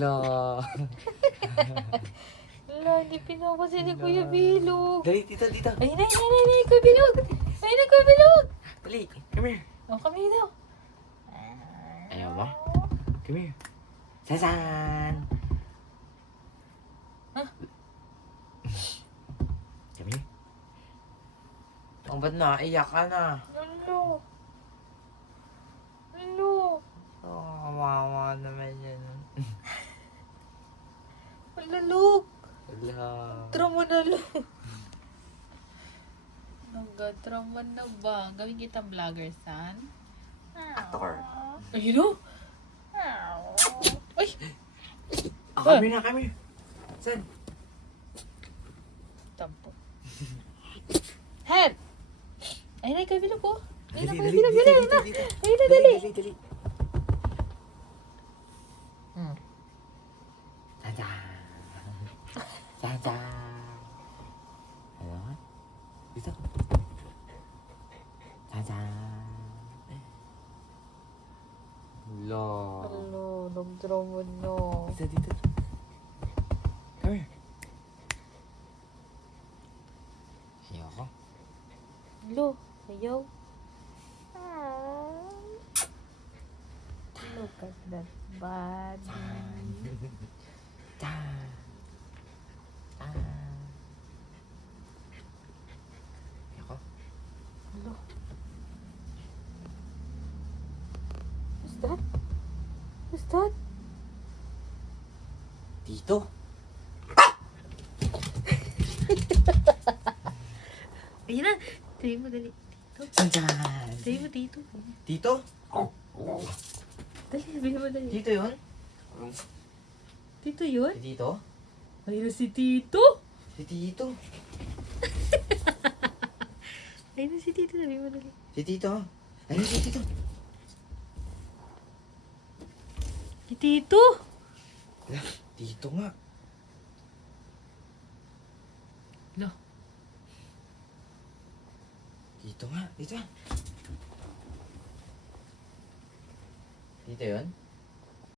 Wala. Wala, hindi pinapansin ni Kuya Bilog. Dali, dito, dito. Ayun na, Kuya Bilog. Ayun na, Kuya Bilog. Dali, come here. O, kami daw. Ayaw ba? Come here. Sasan! Huh? Come here. Oh, ba't naiyak ka na? Lalo. Lalo. Oh, kawawa naman yan. Lalog. Wala. Trauma na lang. Nag-trauma na ba? Gawin kita vlogger, san? Actor. Ayun o. Ay! Oh, come here na, come here. San? Tampo. Head! Ayun na, Kuya Bilog po. Ayun na, Dali, Kuya dali, Bilog, dito, dali, dito, na. dito. Ayun na, dali. Dali. Hmm. Sasan! Sasan! Ano? Dito. Sasan! Wala. Ano, nag-trauma na. Dito, dito. Come here. Ayoko. Lo, ayaw. Look at that body. Tan. Ayoko. Lo. Who's that? Who's that? Dito. Ayun na. Tayo mo, dali. Dito. Sasan! Tayo mo dito. Dito? Dali, sabihin mo dali. Dito yun? Tito yun? Si Tito? Ayun na si Tito. Si Tito. Ayun na si Tito, sabihin mo dali. Si Tito. Ayun si Tito. Si Tito. Dito nga. Lo. Dito nga. Dito. Dito yun?